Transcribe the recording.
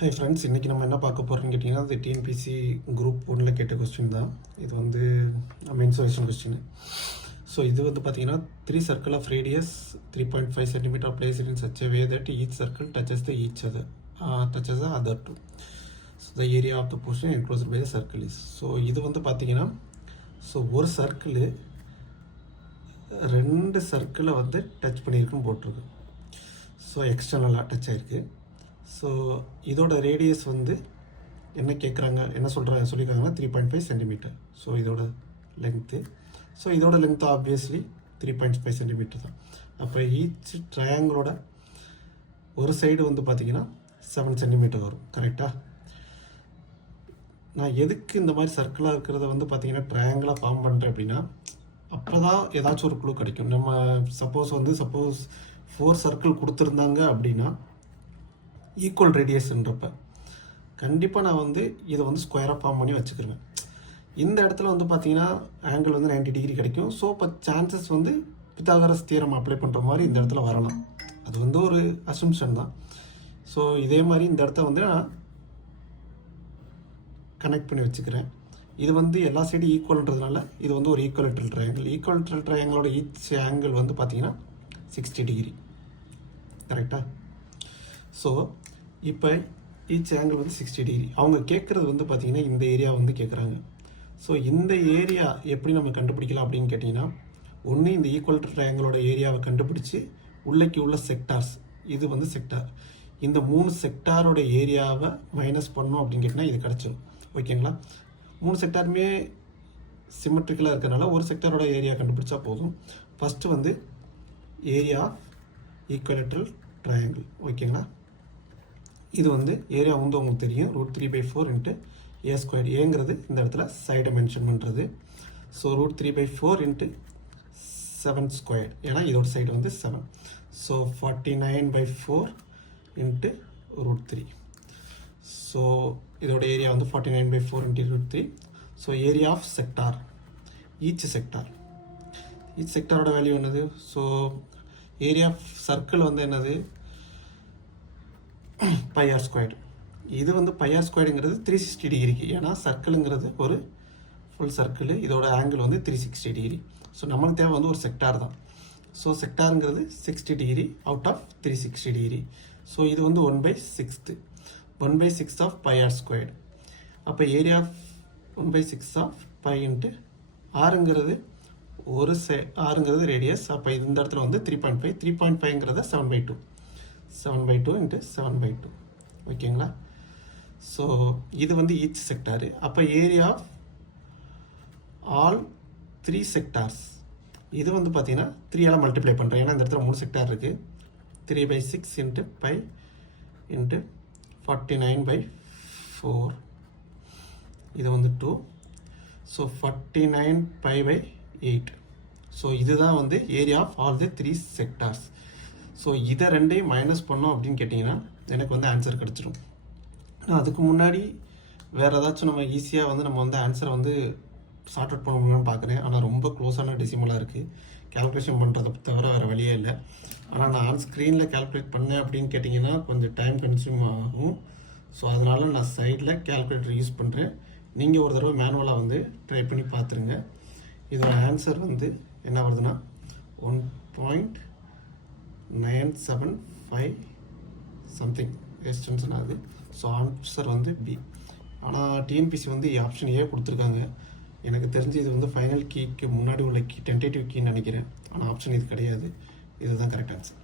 Hi friends, இன்றைக்கி நம்ம என்ன பார்க்க போகிறோம்னு கேட்டிங்கன்னா, அது டிஎன்பிசி குரூப் 1 கேட்ட கொஸ்டின் தான். இது வந்து மெயின் சொல்யூஷன் கொஸ்டின். ஸோ இது வந்து பார்த்தீங்கன்னா 3 circle of radius 3.5 cm placed in such a way that each circle touches the other two. So the area of the portion enclosed by the circle is. So இது வந்து பார்த்தீங்கன்னா, so ஒரு circle 2 சர்க்கிளை வந்து touch பண்ணியிருக்குன்னு போட்டிருக்கு. So எக்ஸ்டர்னலாக touch ஆகிருக்கு. So இதோட radius வந்து என்ன கேட்குறாங்க, என்ன சொல்லியிருக்காங்கன்னா 3.5 cm. ஸோ இதோட லென்த்து, ஸோ இதோட லென்த்து ஆப்வியஸ்லி 3.5 cm தான். அப்போ ஈச் ட்ரையாங்கிளோட ஒரு சைடு வந்து பார்த்திங்கன்னா 7 cm வரும். கரெக்டாக? நான் எதுக்கு இந்த மாதிரி சர்க்கிளாக இருக்கிறத வந்து பார்த்திங்கன்னா ட்ரையாங்கிளாக ஃபார்ம் பண்ணுறேன் அப்படின்னா, அப்போ தான் ஏதாச்சும் ஒரு க்ளூ கிடைக்கும். நம்ம சப்போஸ் 4 சர்க்கிள் கொடுத்துருந்தாங்க அப்படின்னா ஈக்குவல் ரேடியஸ்ன்றப்ப கண்டிப்பாக நான் வந்து இதை வந்து ஸ்கொயராக ஃபார்ம் பண்ணி வச்சுக்கிருவேன். இந்த இடத்துல வந்து பார்த்தீங்கன்னா ஆங்கிள் வந்து 90 டிகிரி கிடைக்கும். ஸோ இப்போ சான்சஸ் வந்து பித்தாகரஸ் தியரம் அப்ளை பண்ணுற மாதிரி இந்த இடத்துல வரலாம். அது வந்து ஒரு அசம்ஷன் தான். ஸோ இதே மாதிரி இந்த இடத்த வந்து நான் கனெக்ட் பண்ணி வச்சுக்கிறேன். இது வந்து எல்லா சைடும் ஈக்குவல்ன்றதுனால இது வந்து ஒரு ஈக்குவலேட்ரல் ட்ரையாங்கிள். ஈக்குவலேட்ரல் ட்ரையாங்கிளோட ஈச் ஆங்கிள் வந்து பார்த்தீங்கன்னா 60 டிகிரி. கரெக்டாக? ஸோ இப்போ ஈச் ஆங்கிள் வந்து 60 டிகிரி. அவங்க கேட்குறது வந்து பார்த்திங்கன்னா இந்த ஏரியா வந்து கேட்குறாங்க. ஸோ இந்த ஏரியா எப்படி நம்ம கண்டுபிடிக்கலாம் அப்படின்னு கேட்டிங்கன்னா, ஒன்று இந்த ஈக்குவல் ட்ரையாங்கிளோட ஏரியாவை கண்டுபிடிச்சி உள்ளே உள்ள செக்டார்ஸ், இது வந்து செக்டார், இந்த 3 செக்டாரோட ஏரியாவை மைனஸ் பண்ணோம் அப்படின்னு கேட்டிங்கன்னா இது கிடச்சிடும். ஓகேங்களா? 3 செக்டாருமே சிமெட்ரிக்கலாக இருக்கிறனால ஒரு செக்டாரோட ஏரியா கண்டுபிடிச்சா போதும். ஃபஸ்ட்டு வந்து ஏரியா ஈக்குவலேட்ரல் ட்ரையாங்கிள். ஓகேங்களா? இது வந்து ஏரியா வந்து உங்களுக்கு தெரியும், √3/4 × a². ஏங்கிறது இந்த இடத்துல சைடை மென்ஷன் பண்ணுறது. ஸோ √3/4 × 7², ஏன்னா இதோட சைடு வந்து 7. ஸோ 49/4 × √3. ஸோ இதோட ஏரியா வந்து 49/4 × √3. So area of sector, each செக்டாரோட வேல்யூ என்னது? ஸோ ஏரியா ஆஃப் சர்க்கிள் வந்து என்னது? πr². இது வந்து πr²ங்கிறது 360 டிகிரிக்கு, ஏன்னா சர்க்கிளுங்கிறது ஒரு ஃபுல் சர்க்கிள், இதோட ஆங்கிள் வந்து 360 டிகிரி. ஸோ நம்மளுக்கு தேவை வந்து ஒரு செக்டார் தான். ஸோ செக்டாருங்கிறது 60 degree out of 360 degree. So இது வந்து 1/6 ஆஃப் πr². அப்போ ஏரியா ஆஃப் 1/6 ஆஃப் π × ஆறுங்கிறது ஆறுங்கிறது ரேடியஸ். அப்போ இந்த இடத்துல வந்து 3.5ங்கிறத 7/2 × 7/2. ஓகேங்களா? ஸோ இது வந்து ஈச் செக்டாரு. அப்போ ஏரியா ஆஃப் ஆல் 3 செக்டார்ஸ், இது வந்து பார்த்தீங்கன்னா 3ஆல் மல்டிப்ளை பண்ணுறேன், ஏன்னா இந்த இடத்துல 3 செக்டார் இருக்குது. 3/6 × π × 49/4, இது வந்து 2. ஸோ 49π/8. ஸோ இதுதான் வந்து area of all the 3 sectors. So இதை ரெண்டையும் மைனஸ் பண்ணோம் அப்படின்னு கேட்டிங்கன்னா எனக்கு வந்து ஆன்சர் கிடச்சிடும். நான் அதுக்கு முன்னாடி வேறு ஏதாச்சும் நம்ம ஈஸியாக வந்து நம்ம வந்து ஆன்சரை வந்து சார்ட் அவுட் பண்ண முடியும்னு பார்க்குறேன். ஆனால் ரொம்ப க்ளோஸான டெசிமலாக இருக்குது. கேல்குலேஷன் பண்ணுறதை தவிர வேறு வழியே இல்லை. ஆனால் நான் ஆன் ஸ்க்ரீனில் கேல்குலேட் பண்ணேன் அப்படின்னு கேட்டிங்கன்னா கொஞ்சம் டைம் கன்சியூம் ஆகும். ஸோ அதனால் நான் சைடில் கேல்குலேட்டர் யூஸ் பண்ணுறேன். நீங்கள் ஒரு தடவை மேனுவலாக வந்து ட்ரை பண்ணி பார்த்துருங்க. இதோட ஆன்சர் வந்து என்ன வருதுன்னா 1.975 சம்திங் எக்ஸ்டென்ஷன் ஆகுது. ஸோ ஆன்சர் வந்து பி. ஆனால் டிஎன்பிசி வந்து ஆப்ஷன் ஏ கொடுத்துருக்காங்க. எனக்கு தெரிஞ்சு இது வந்து ஃபைனல் கீக்கு முன்னாடி உள்ள கீ, டென்டேட்டிவ் கீன்னு நினைக்கிறேன். ஆனால் ஆப்ஷன் இது கிடையாது. இதுதான் கரெக்ட் ஆன்சர்.